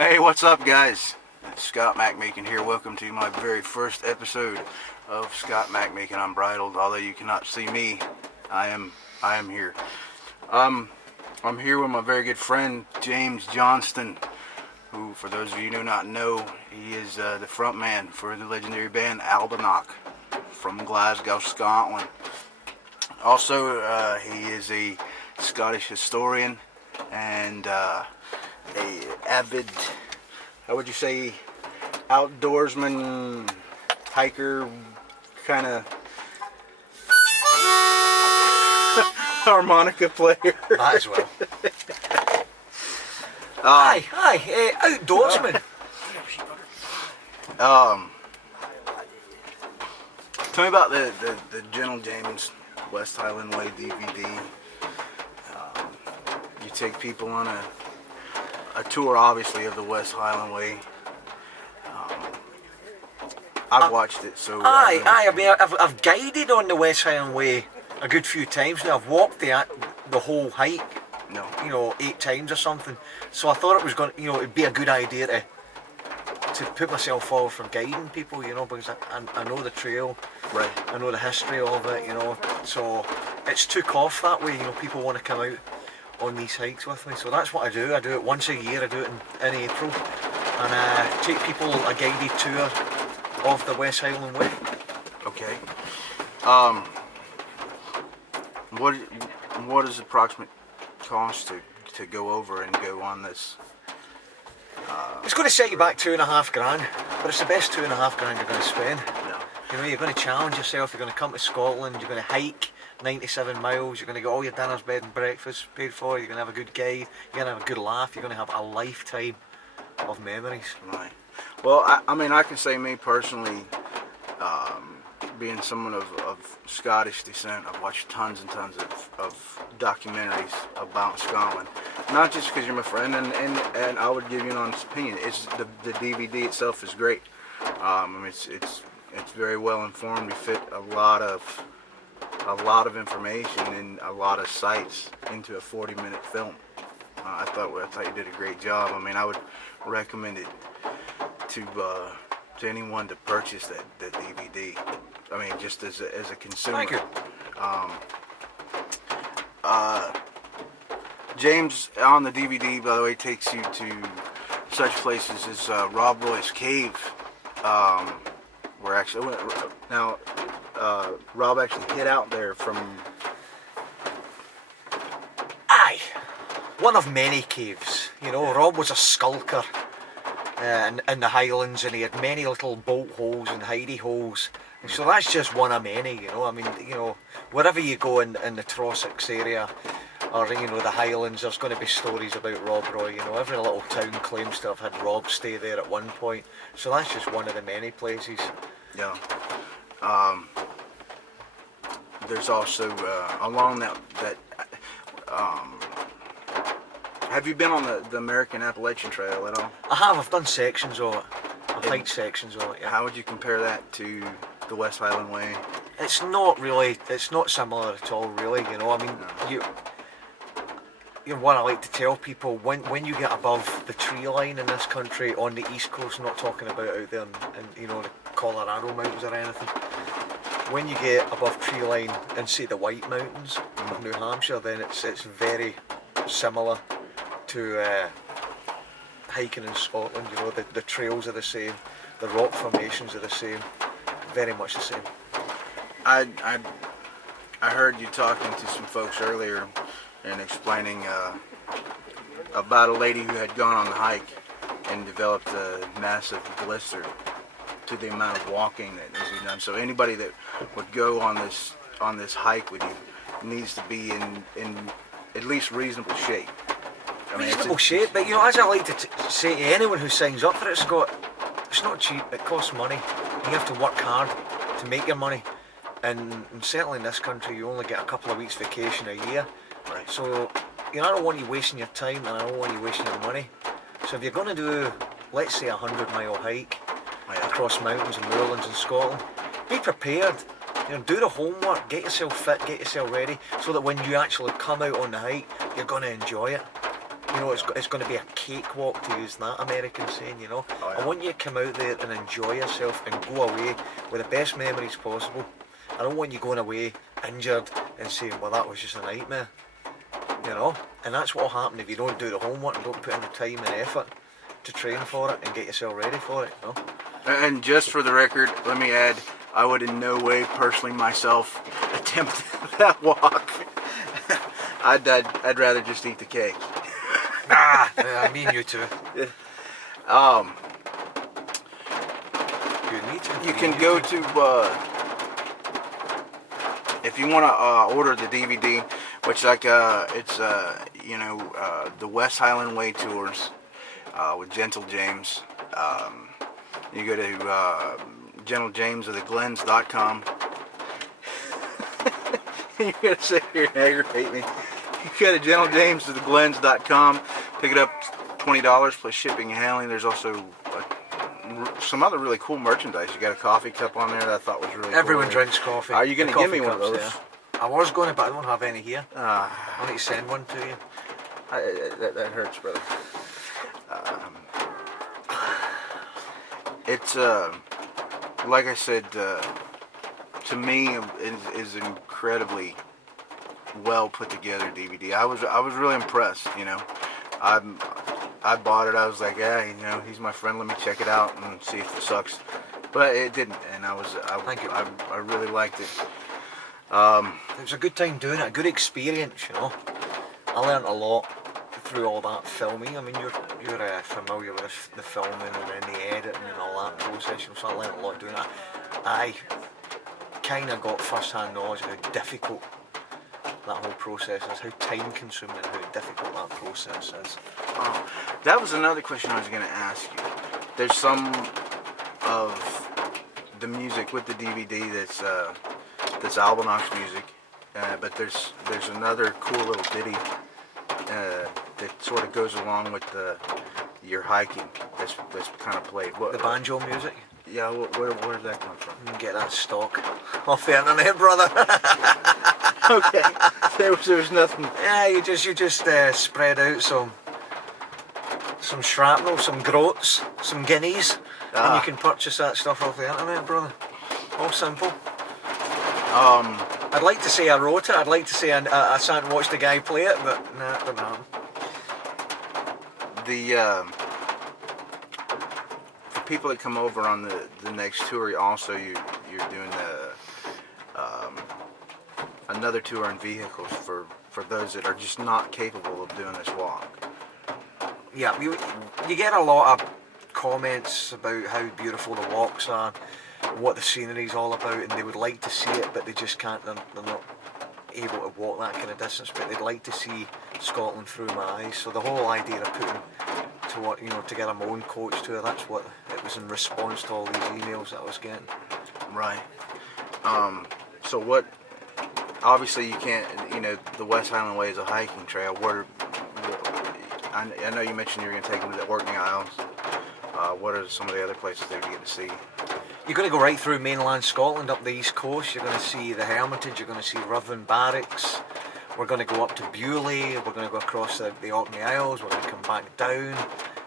Hey, what's up, guys? It's Scott MacMeeken here. Welcome to my very first episode of Scott MacMeeken Unbridled. Although you cannot see me, I am here. I'm here with my very good friend James Johnston, who, for those of you who do not know, he is the front man for the legendary band Albannach from Glasgow, Scotland. Also, he is a Scottish historian and a avid, how would you say, outdoorsman, hiker, kind of harmonica player. That as well. Aye, outdoorsman. Tell me about the Gentle James West Highland Way DVD. You take people on a tour, obviously, of the West Highland Way. I've watched it, so... I mean, I've guided on the West Highland Way a good few times now. I've walked the whole hike, No. 8 times or something. So I thought it was going, it'd be a good idea to put myself forward for guiding people, because I know the trail, Right. I know the history of it, So it's took off that way. People want to come out on these hikes with me. So that's what I do. I do it once a year. I do it in April, and take people a guided tour of the West Highland Way. Okay. What is the approximate cost to go over and go on this? It's going to set you back £2,500, but it's the best £2,500 you're going to spend. No. You're going to challenge yourself. You're going to come to Scotland. You're going to hike 97 miles. You're going to get all your dinners, bed and breakfast paid for. You're going to have a good guide. You're going to have a good laugh. You're going to have a lifetime of memories. Right. Well, I mean, I can say me personally, being someone of Scottish descent, I've watched tons and tons of documentaries about Scotland. Not just because you're my friend, and I would give you an honest opinion. It's the DVD itself is great. I mean, it's very well informed. You fit a lot of information and a lot of sites into a 40-minute film. I thought you did a great job. I mean, I would recommend it to anyone to purchase that DVD. I mean, just as a consumer. Thank you. James, on the DVD, by the way, takes you to such places as Rob Roy's cave. Where actually now Rob actually hid out there from. Aye, one of many caves. Rob was a skulker in the Highlands, and he had many little bolt holes and hidey holes. And so that's just one of many. I mean, wherever you go in the Trossachs area, or the Highlands, there's going to be stories about Rob Roy. Every little town claims to have had Rob stay there at one point. So that's just one of the many places. Yeah. There's also along that. Have you been on the American Appalachian Trail at all? I have. I've done sections of it. I've hiked sections of it. Yeah. How would you compare that to the West Highland Way? It's not really. It's not similar at all, really. I mean, what I like to tell people, when you get above the tree line in this country on the east coast, not talking about out there in the Colorado mountains or anything, when you get above tree line and say the White Mountains of New Hampshire, then it's very similar to hiking in Scotland. The trails are the same, the rock formations are the same, very much the same. I heard you talking to some folks earlier and explaining about a lady who had gone on the hike and developed a massive blister to the amount of walking that needs to be done. So anybody that would go on this hike with you needs to be in at least reasonable shape. I mean, reasonable shape, but as I like to say to anyone who signs up for it, Scott, it's not cheap. It costs money. You have to work hard to make your money, and certainly in this country, you only get a couple of weeks vacation a year. Right. So, I don't want you wasting your time, and I don't want you wasting your money. So if you're going to do, let's say, 100-mile hike across mountains and moorlands in Scotland, be prepared. Do the homework, get yourself fit, get yourself ready, so that when you actually come out on the hike, you're going to enjoy it. You know, it's going to be a cakewalk, to use that American saying, you know. Oh, yeah. I want you to come out there and enjoy yourself and go away with the best memories possible. I don't want you going away injured and saying, well, that was just a nightmare. You know, and that's what will happen if you don't do the homework and don't put in the time and effort to train for it and get yourself ready for it, you know. And just for the record, let me add, I would in no way personally myself attempt that walk. I'd rather just eat the cake. Yeah, me and you too. You need to. You can go to if you want to order the DVD, which like it's the West Highland Way tours with Gentle James. You go to Gentle James of the Glens.com. You're gonna sit here and aggravate me. You go to Gentle James of the Glens.com. Pick it up, $20 plus shipping and handling. There's also some other really cool merchandise. You got a coffee cup on there that I thought was really Everyone cool. drinks coffee. Are you going to give me one of those? Yeah. I was going to, but I don't have any here. I need to send one to you. That hurts, brother. It's like I said, to me is incredibly well put together DVD. I was really impressed. You know, I bought it. I was like, yeah, you know, he's my friend. Let me check it out and see if it sucks. But it didn't, and Thank you. I really liked it. It was a good time doing it, a good experience, you know. I learnt a lot through all that filming. I mean, you're familiar with the filming and then the editing and all that process, so I learnt a lot doing it. I kind of got first-hand knowledge of how difficult that whole process is, how time-consuming and how difficult that process is. Oh, that was another question I was going to ask you. There's some of the music with the DVD that's Albannach's music, but there's another cool little ditty that sort of goes along with your hiking that's kind of played. The banjo music? Yeah, where does that come from? You can get that stock off the internet, brother. Okay, there was nothing. Yeah, you just spread out some shrapnel, some groats, some guineas, and you can purchase that stuff off the internet, brother. All simple. I'd like to say I wrote it. I'd like to say I sat and watched the guy play it, but nah, it didn't happen. For people that come over on the next tour, also you're doing another tour in vehicles for those that are just not capable of doing this walk. Yeah, you get a lot of comments about how beautiful the walks are, what the scenery's all about, and they would like to see it, but they just can't. They're not able to walk that kind of distance, but they'd like to see Scotland through my eyes. So the whole idea of putting together my own coach tour, that's what it was in response to all these emails that I was getting. Right. So what? Obviously, you can't. You know, the West Highland Way is a hiking trail. I know you mentioned you were going to take them to the Orkney Isles. What are some of the other places there to get to see? You're going to go right through mainland Scotland up the east coast. You're going to see the Hermitage, you're going to see Ruthven Barracks. We're going to go up to Bewley, we're going to go across the Orkney Isles, we're going to come back down.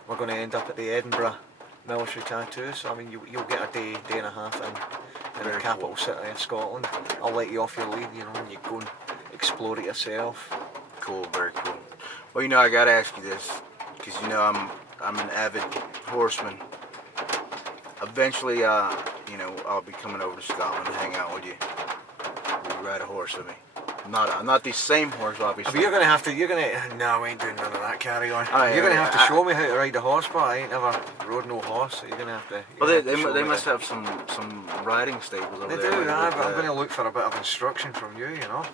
We're going to end up at the Edinburgh military tattoo. So I mean, you'll get a day and a half in the capital city of Scotland. I'll let you off your lead, you know, and you go and explore it yourself. Cool, very cool. Well, you know, I got to ask you this, because you know I'm an avid horseman. Eventually, you know, I'll be coming over to Scotland to hang out with you. Will you ride a horse with me? Not the same horse, obviously. But no, I ain't doing none of that carry on. Oh, you're going to have to show me how to ride a horse, but I ain't never rode no horse, so you're going to have to... Well, they must have some riding stables over there. They do, but I'm going to look for a bit of instruction from you, you know.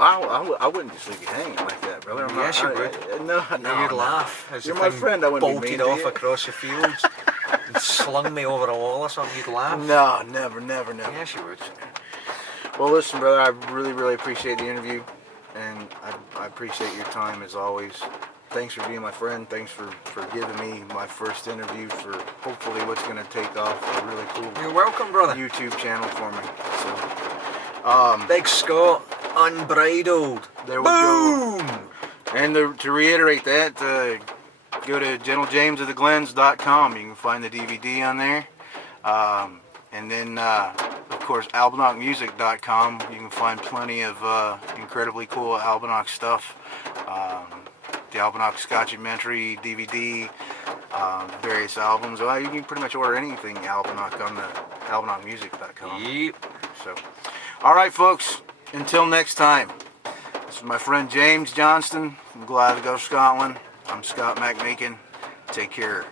I wouldn't just leave you hanging like that, brother. Yes, you would. No. You'd laugh. As You're the my thing friend, I wouldn't be mean bolted to off you. across the fields and slung me over a wall or something, you'd laugh. No, never. Yes, you would. Well, listen, brother, I really appreciate the interview, and I appreciate your time as always. Thanks for being my friend. Thanks for giving me my first interview for hopefully what's going to take off a really cool You're welcome, brother. YouTube channel for me. So, Big Scott Unbridled. there we Boom! go. And to reiterate that, go to gentlejamesoftheglens.com. You can find the DVD on there. And then, of course, albannachmusic.com. You can find plenty of incredibly cool Albannach stuff. The Albannach Scotchumentary DVD, various albums. Well, you can pretty much order anything Albannach on the albannachmusic.com. Yep. So, all right, folks. Until next time. This is my friend James Johnston from Glasgow, Scotland. I'm Scott MacMeeken. Take care.